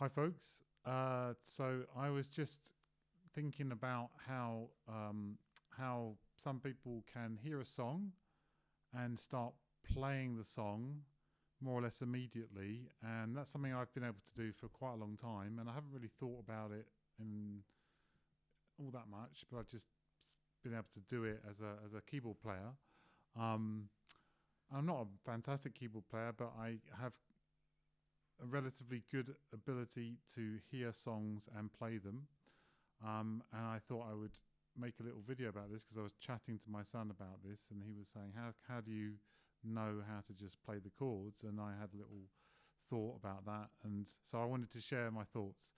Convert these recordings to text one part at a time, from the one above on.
Hi folks. So I was just thinking about how some people can hear a song and start playing the song more or less immediately, and that's something I've been able to do for quite a long time, and I haven't really thought about it in all that much, but I've just been able to do it as a keyboard player. I'm not a fantastic keyboard player, but I have a relatively good ability to hear songs and play them. And I thought I would make a little video about this because I was chatting to my son about this, and he was saying, how do you know how to just play the chords? And I had a little thought about that, and so I wanted to share my thoughts.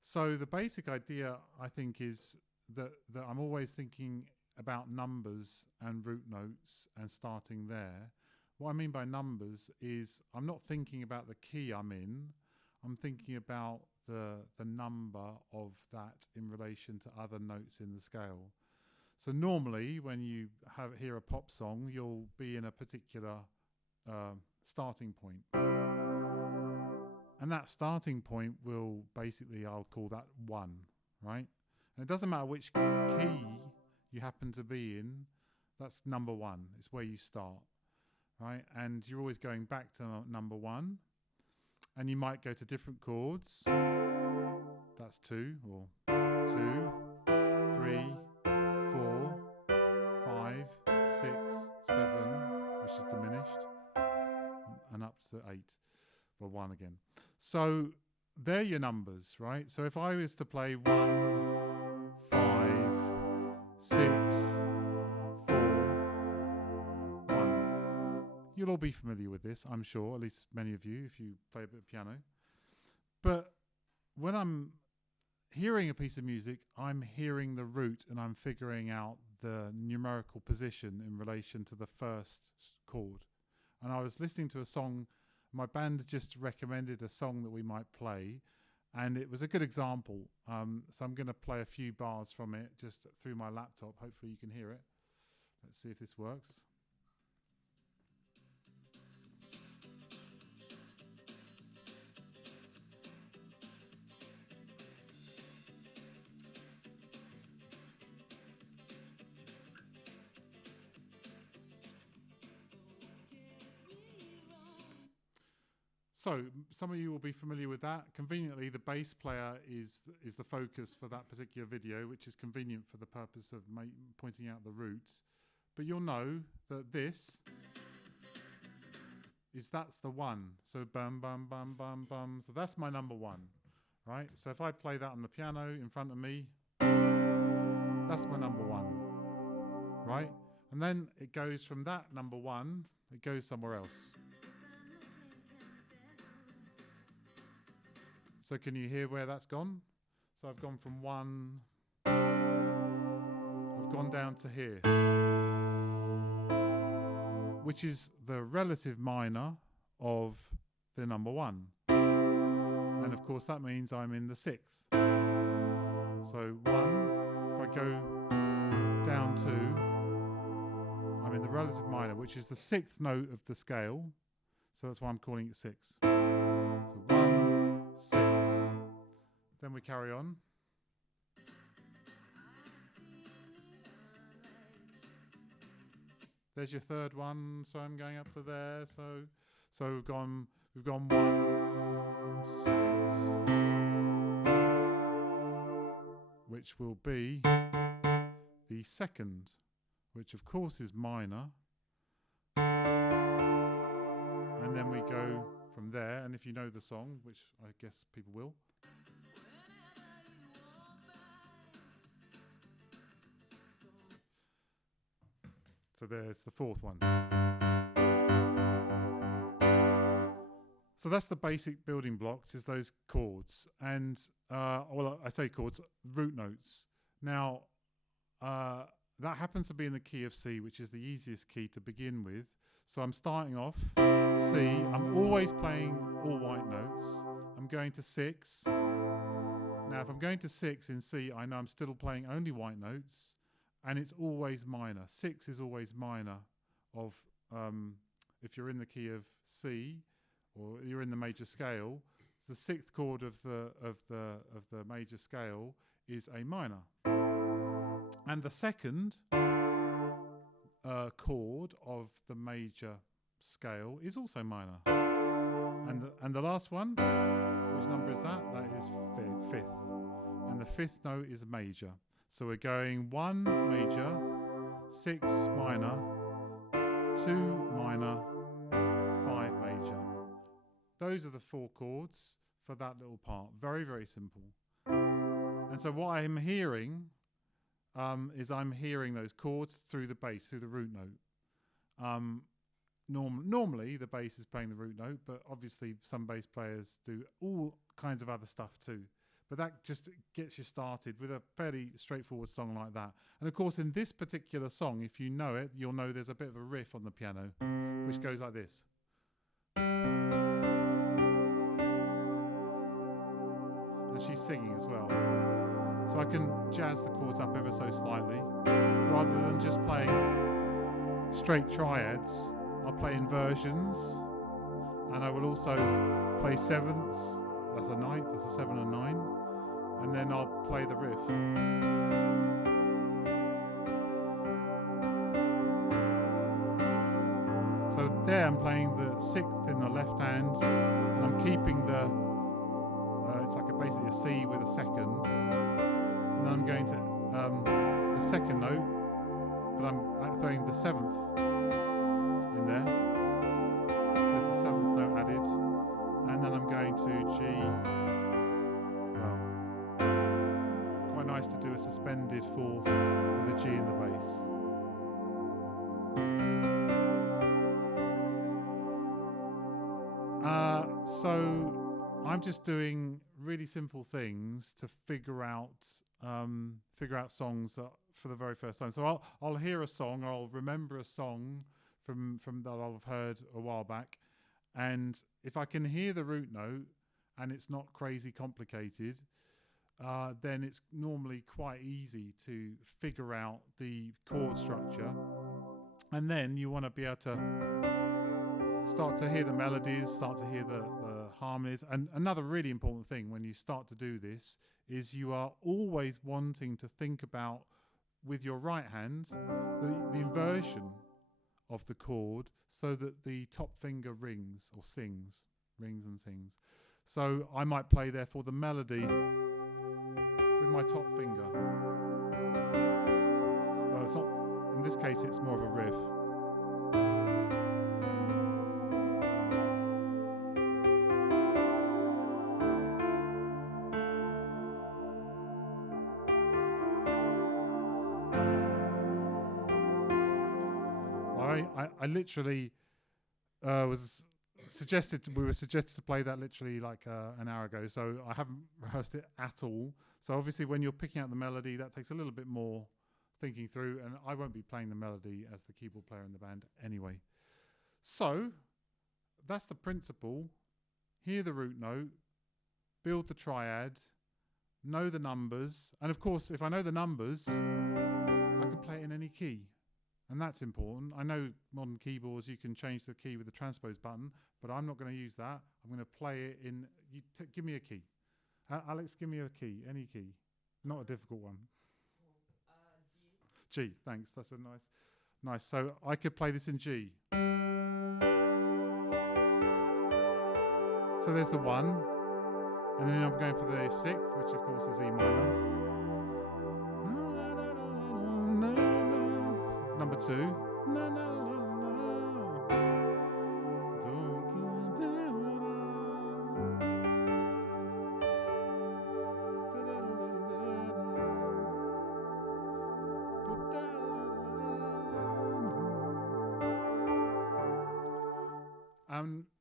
So the basic idea, I think, is that I'm always thinking about numbers and root notes and starting there. What I mean by numbers is I'm not thinking about the key I'm in. I'm thinking about the number of that in relation to other notes in the scale. So normally when you hear a pop song, you'll be in a particular starting point. And that starting point will basically, I'll call that 1, right? And it doesn't matter which key you happen to be in, that's number 1. It's where you start, right? And you're always going back to number 1. And you might go to different chords. That's 2, or 2, 3, 4, 5, 6, 7, which is diminished, and up to 8, or 1 again. So they're your numbers, right? So if I was to play 1, 5, 6, 4, 1, you'll all be familiar with this, I'm sure, at least many of you, if you play a bit of piano. But when I'm hearing a piece of music, I'm hearing the root and I'm figuring out the numerical position in relation to the first chord. And I was listening to a song, my band just recommended a song that we might play, and it was a good example. So I'm going to play a few bars from it just through my laptop. Hopefully you can hear it. Let's see if this works. So some of you will be familiar with that. Conveniently, the bass player is the focus for that particular video, which is convenient for the purpose of pointing out the roots. But you'll know that that's the 1. So bum bum bum bum bum. So that's my number 1, right? So if I play that on the piano in front of me, that's my number 1, right? And then it goes from that number 1, it goes somewhere else. So can you hear where that's gone? So I've gone from 1, I've gone down to here, which is the relative minor of the number 1. And of course that means I'm in the 6th. So 1, if I go down to, I'm in the relative minor, which is the 6th note of the scale. So that's why I'm calling it 6. So 1, 6. Then we carry on. There's your 3rd one, so I'm going up to there. So we've gone 1, 6, which will be the 2nd, which of course is minor. And then we go from there, and if you know the song, which I guess people will. So there's the 4th one. So that's the basic building blocks, is those chords. And, well, I say chords, root notes. Now, that happens to be in the key of C, which is the easiest key to begin with. So I'm starting off C. I'm always playing all white notes. I'm going to 6. Now, if I'm going to 6 in C, I know I'm still playing only white notes, and it's always minor. 6 is always minor of, if you're in the key of C, or you're in the major scale, the sixth chord of the major scale is A minor, and the second chord of the major scale is also minor, and the last one, which number is that? That is fifth, and the fifth note is major. So we're going 1 major, 6 minor, 2 minor, 5 major. Those are the 4 chords for that little part. Very, very simple. And so what I'm hearing is I'm hearing those chords through the bass, through the root note. Normally the bass is playing the root note, but obviously some bass players do all kinds of other stuff too. But that just gets you started with a fairly straightforward song like that. And of course, in this particular song, if you know it, you'll know there's a bit of a riff on the piano, which goes like this. And she's singing as well. So I can jazz the chords up ever so slightly. Rather than just playing straight triads, I'll play inversions. And I will also play sevenths. That's a ninth, that's a 7 and 9. And then I'll play the riff. So there I'm playing the 6th in the left hand, and I'm keeping the, it's like basically a C with a second. And then I'm going to the second note, but I'm throwing the 7th in there. There's the 7th note added. And then I'm going to G. Well, quite nice to do a suspended 4th with a G in the bass. So I'm just doing really simple things to figure out songs that for the very first time. So I'll hear a song, or I'll remember a song from that I'll have heard a while back. And if I can hear the root note and it's not crazy complicated, then it's normally quite easy to figure out the chord structure. And then you want to be able to start to hear the melodies, start to hear the harmonies. And another really important thing when you start to do this is you are always wanting to think about, with your right hand, the inversion of the chord so that the top finger rings and sings. So I might play therefore the melody with my top finger. Well, it's not, in this case it's more of a riff. I literally we were suggested to play that literally like an hour ago, so I haven't rehearsed it at all. So obviously when you're picking out the melody, that takes a little bit more thinking through, and I won't be playing the melody as the keyboard player in the band anyway. So that's the principle. Hear the root note, build the triad, know the numbers, and of course if I know the numbers, I can play it in any key. And that's important. I know modern keyboards, you can change the key with the transpose button, but I'm not going to use that. I'm going to play it in, give me a key. Alex, give me a key, any key. Not a difficult one. G, thanks. That's a nice. So I could play this in G. So there's the 1. And then I'm going for the 6th, which of course is E minor. Number 2.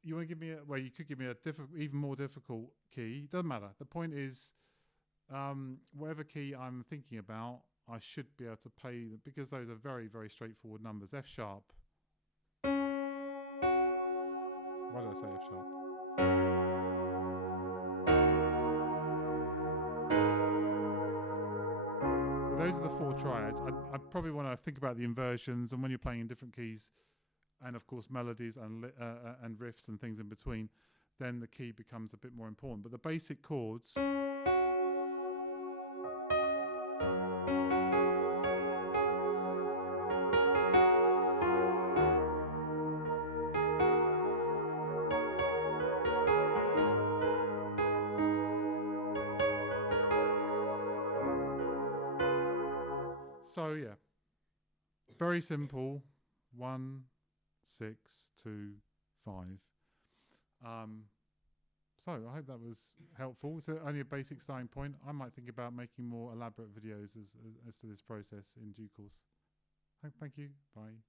You want to give me you could give me a even more difficult key. Doesn't matter. The point is, whatever key I'm thinking about, I should be able to play them, because those are very, very straightforward numbers. F sharp. Why did I say F sharp? Well, those are the 4 triads. I probably want to think about the inversions, and when you're playing in different keys, and of course melodies and riffs and things in between, then the key becomes a bit more important. But the basic chords, so yeah, very simple. 1, 6, 2, 5. So I hope that was helpful. It's only a basic starting point. I might think about making more elaborate videos as to this process in due course. Thank you. Bye.